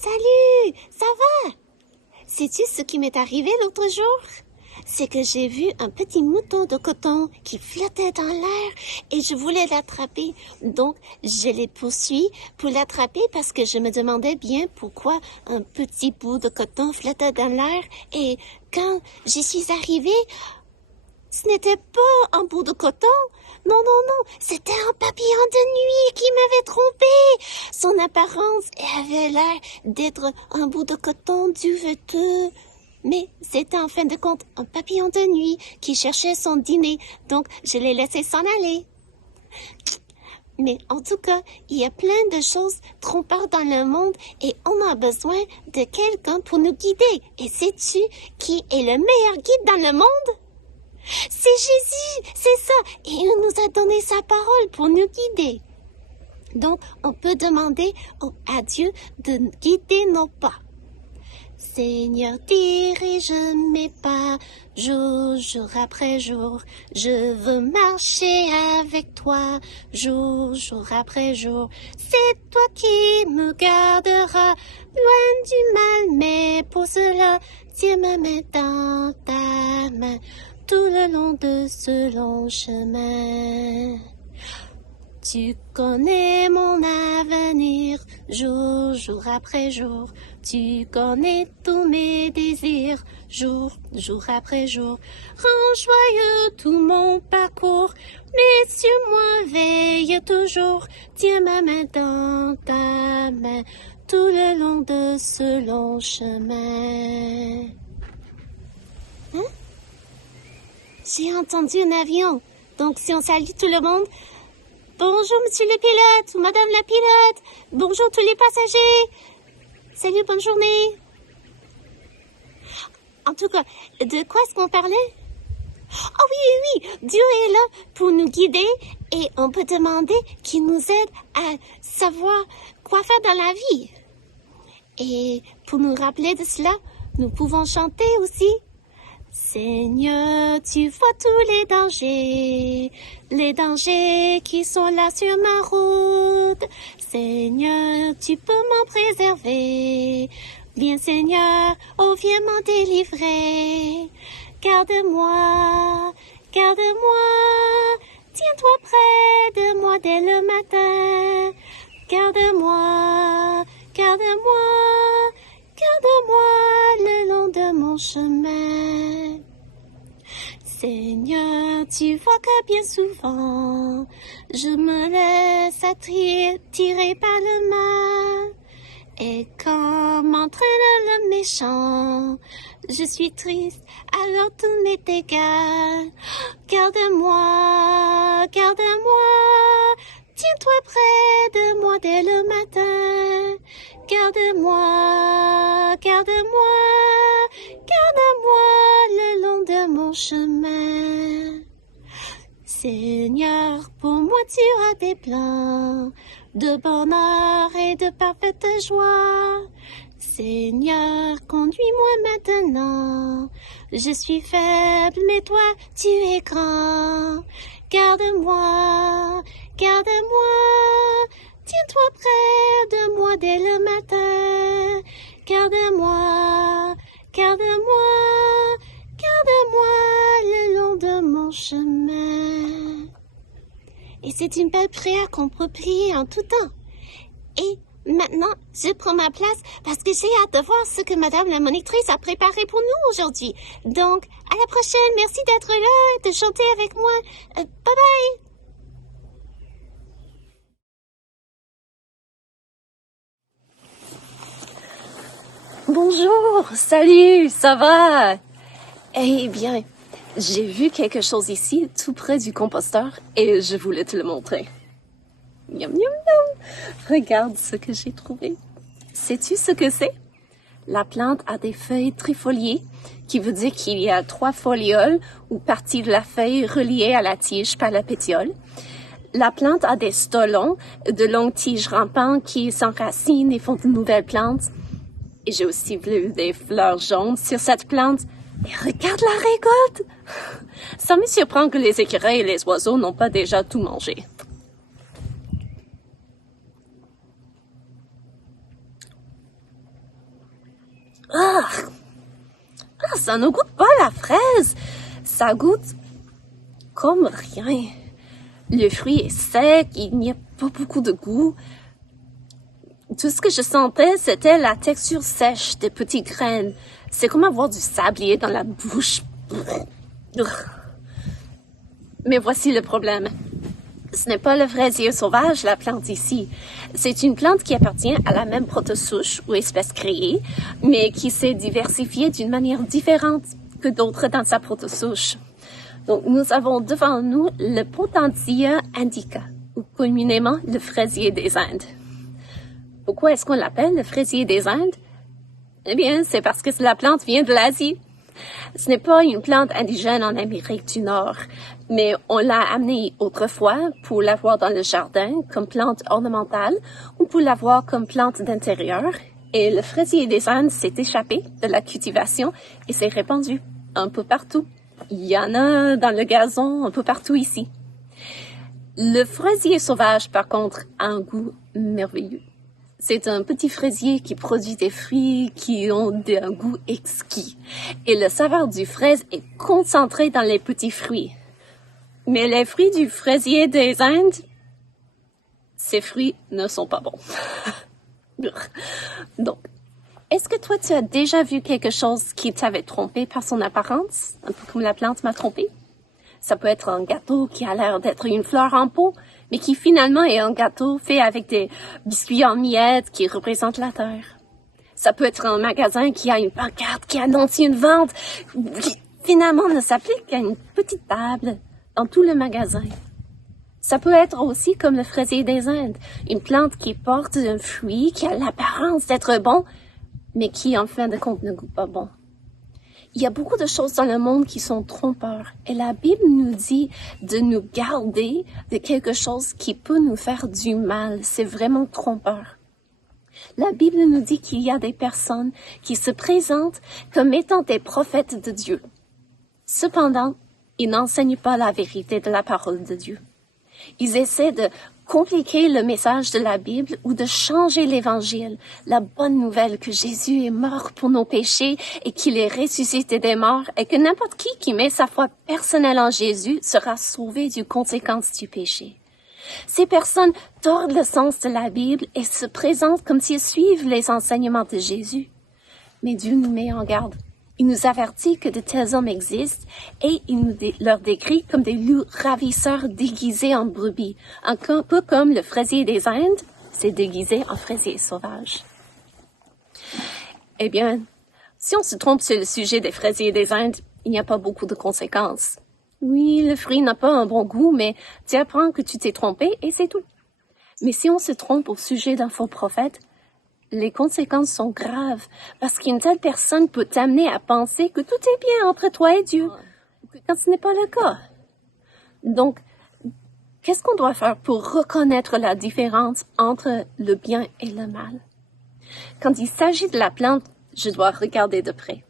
Salut, ça va? Sais-tu ce qui m'est arrivé l'autre jour? C'est que j'ai vu un petit mouton de coton qui flottait dans l'air et je voulais l'attraper. Donc, je l'ai poursuivi pour l'attraper parce que je me demandais bien pourquoi un petit bout de coton flottait dans l'air. Et quand j'y suis arrivée, ce n'était pas un bout de coton. Non, non, non, c'était un papillon de nuit qui m'avait trompé. Son apparence avait l'air d'être un bout de coton duveteux. Mais c'était en fin de compte un papillon de nuit qui cherchait son dîner, donc je l'ai laissé s'en aller. Mais en tout cas, il y a plein de choses trompantes dans le monde et on a besoin de quelqu'un pour nous guider. Et sais-tu qui est le meilleur guide dans le monde? C'est Jésus, c'est ça. Et il nous a donné sa parole pour nous guider. Donc, on peut demander à Dieu de guider nos pas. Seigneur, dirige mes pas, jour après jour. Je veux marcher avec toi, jour après jour. C'est toi qui me garderas, loin du mal, mais pour cela, tiens ma main dans ta main, tout le long de ce long chemin. Tu connais mon avenir, jour après jour. Tu connais tous mes désirs, jour après jour. Rends joyeux tout mon parcours, mais sur moi veille toujours. Tiens ma main dans ta main, tout le long de ce long chemin. Hein? J'ai entendu un avion, donc si on salue tout le monde... Bonjour, monsieur le pilote, ou madame la pilote. Bonjour, tous les passagers. Salut, bonne journée. En tout cas, de quoi est-ce qu'on parlait? Oh oui, Dieu est là pour nous guider et on peut demander qu'il nous aide à savoir quoi faire dans la vie. Et pour nous rappeler de cela, nous pouvons chanter aussi. Seigneur, tu vois tous les dangers qui sont là sur ma route. Seigneur, tu peux m'en préserver. Viens Seigneur, oh viens m'en délivrer. Garde-moi, tiens-toi près de moi dès le matin. Garde-moi le long de mon chemin. Seigneur, tu vois que bien souvent, je me laisse attirer par le mal. Et quand m'entraîne le méchant, je suis triste, alors tout m'est égal. Garde-moi, tiens-toi près de moi dès le matin. Garde-moi le long de mon chemin. Seigneur, pour moi tu as des plans de bonheur et de parfaite joie. Seigneur, conduis-moi maintenant. Je suis faible, mais toi, tu es grand. Garde-moi, tiens-toi près de moi dès le matin. Garde-moi le long de mon chemin. Et c'est une belle prière qu'on peut prier en tout temps. Et maintenant, je prends ma place parce que j'ai hâte de voir ce que Madame la monitrice a préparé pour nous aujourd'hui. Donc, à la prochaine. Merci d'être là et de chanter avec moi. Bye bye. Bonjour, salut, ça va? Eh bien, j'ai vu quelque chose ici, tout près du composteur, et je voulais te le montrer. Miam, miam, miam. Regarde ce que j'ai trouvé. Sais-tu ce que c'est? La plante a des feuilles trifoliées, qui veut dire qu'il y a 3 folioles ou parties de la feuille reliées à la tige par la pétiole. La plante a des stolons, de longues tiges rampantes qui s'enracinent et font de nouvelles plantes. Et j'ai aussi vu des fleurs jaunes sur cette plante. Et regarde la récolte! Ça me surprend que les écureuils et les oiseaux n'ont pas déjà tout mangé. Ah, ça ne goûte pas la fraise. Ça goûte comme rien. Le fruit est sec, il n'y a pas beaucoup de goût. Tout ce que je sentais, c'était la texture sèche des petites graines. C'est comme avoir du sablier dans la bouche. Mais voici le problème. Ce n'est pas le fraisier sauvage, la plante ici. C'est une plante qui appartient à la même protosouche ou espèce créée, mais qui s'est diversifiée d'une manière différente que d'autres dans sa protosouche. Donc, nous avons devant nous le Potentilla indica, ou communément le fraisier des Indes. Pourquoi est-ce qu'on l'appelle le fraisier des Indes? Eh bien, c'est parce que la plante vient de l'Asie. Ce n'est pas une plante indigène en Amérique du Nord, mais on l'a amenée autrefois pour l'avoir dans le jardin comme plante ornementale ou pour l'avoir comme plante d'intérieur. Et le fraisier des Indes s'est échappé de la cultivation et s'est répandu un peu partout. Il y en a dans le gazon un peu partout ici. Le fraisier sauvage, par contre, a un goût merveilleux. C'est un petit fraisier qui produit des fruits qui ont un goût exquis. Et le saveur du fraise est concentré dans les petits fruits. Mais les fruits du fraisier des Indes, ces fruits ne sont pas bons. Donc, est-ce que toi, tu as déjà vu quelque chose qui t'avait trompé par son apparence, un peu comme la plante m'a trompé? Ça peut être un gâteau qui a l'air d'être une fleur en pot, mais qui finalement est un gâteau fait avec des biscuits en miettes qui représentent la terre. Ça peut être un magasin qui a une pancarte qui annonce une vente qui finalement ne s'applique qu'à une petite table dans tout le magasin. Ça peut être aussi comme le fraisier des Indes, une plante qui porte un fruit qui a l'apparence d'être bon, mais qui en fin de compte ne goûte pas bon. Il y a beaucoup de choses dans le monde qui sont trompeurs et la Bible nous dit de nous garder de quelque chose qui peut nous faire du mal. C'est vraiment trompeur. La Bible nous dit qu'il y a des personnes qui se présentent comme étant des prophètes de Dieu. Cependant, ils n'enseignent pas la vérité de la parole de Dieu. Ils essaient de compliquer le message de la Bible ou de changer l'Évangile, la bonne nouvelle que Jésus est mort pour nos péchés et qu'il est ressuscité des morts et que n'importe qui met sa foi personnelle en Jésus sera sauvé des conséquences du péché. Ces personnes tordent le sens de la Bible et se présentent comme s'ils suivent les enseignements de Jésus. Mais Dieu nous met en garde. Il nous avertit que de tels hommes existent et il leur décrit comme des loups ravisseurs déguisés en brebis, un peu comme le fraisier des Indes s'est déguisé en fraisier sauvage. Eh bien, si on se trompe sur le sujet des fraisiers des Indes, il n'y a pas beaucoup de conséquences. Oui, le fruit n'a pas un bon goût, mais tu apprends que tu t'es trompé et c'est tout. Mais si on se trompe au sujet d'un faux prophète, les conséquences sont graves, parce qu'une telle personne peut t'amener à penser que tout est bien entre toi et Dieu, quand ce n'est pas le cas. Donc, qu'est-ce qu'on doit faire pour reconnaître la différence entre le bien et le mal? Quand il s'agit de la plante, je dois regarder de près.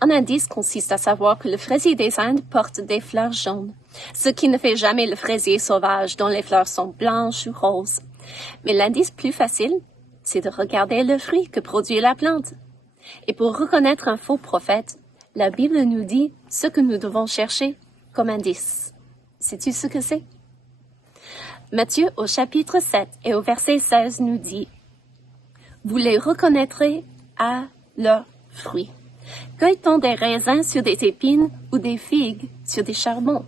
Un indice consiste à savoir que le fraisier des Indes porte des fleurs jaunes, ce qui ne fait jamais le fraisier sauvage dont les fleurs sont blanches ou roses. Mais l'indice plus facile, c'est de regarder le fruit que produit la plante. Et pour reconnaître un faux prophète, la Bible nous dit ce que nous devons chercher comme indice. Sais-tu ce que c'est? Matthieu au chapitre 7 et au verset 16 nous dit « Vous les reconnaîtrez à leurs fruits. Cueille-t-on des raisins sur des épines ou des figues sur des charbons?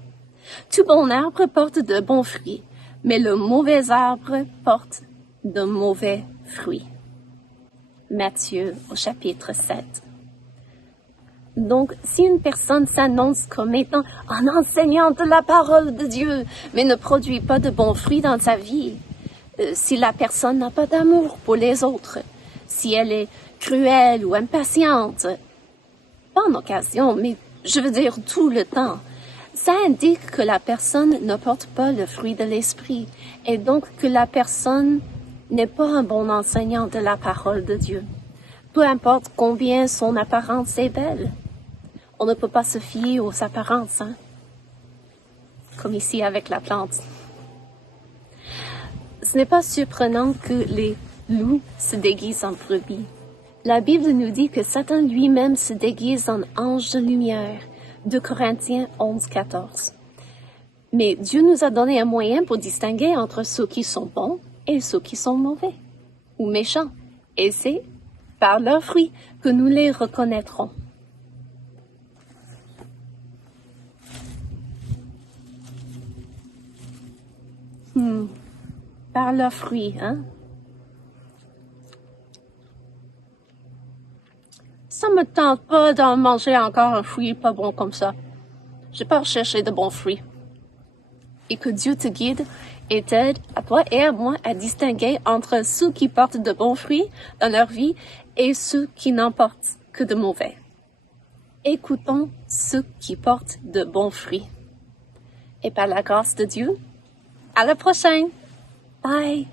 Tout bon arbre porte de bons fruits, mais le mauvais arbre porte de mauvais fruits. » Matthieu au chapitre 7. Donc, si une personne s'annonce comme étant un enseignant de la parole de Dieu, mais ne produit pas de bons fruits dans sa vie, si la personne n'a pas d'amour pour les autres, si elle est cruelle ou impatiente, pas en occasion, mais je veux dire tout le temps, ça indique que la personne ne porte pas le fruit de l'esprit, et donc que la personne n'est pas un bon enseignant de la parole de Dieu. Peu importe combien son apparence est belle. On ne peut pas se fier aux apparences, hein? Comme ici avec la plante. Ce n'est pas surprenant que les loups se déguisent en brebis. La Bible nous dit que Satan lui-même se déguise en ange de lumière. 2 Corinthiens 11, 14. Mais Dieu nous a donné un moyen pour distinguer entre ceux qui sont bons et ceux qui sont mauvais ou méchants. Et c'est par leurs fruits que nous les reconnaîtrons. Par leurs fruits, hein? Ça me tente pas d'en manger encore un fruit pas bon comme ça. J'ai pas recherché de bons fruits. Et que Dieu te guide et t'aide à toi et à moi à distinguer entre ceux qui portent de bons fruits dans leur vie et ceux qui n'en portent que de mauvais. Écoutons ceux qui portent de bons fruits. Et par la grâce de Dieu, à la prochaine! Bye!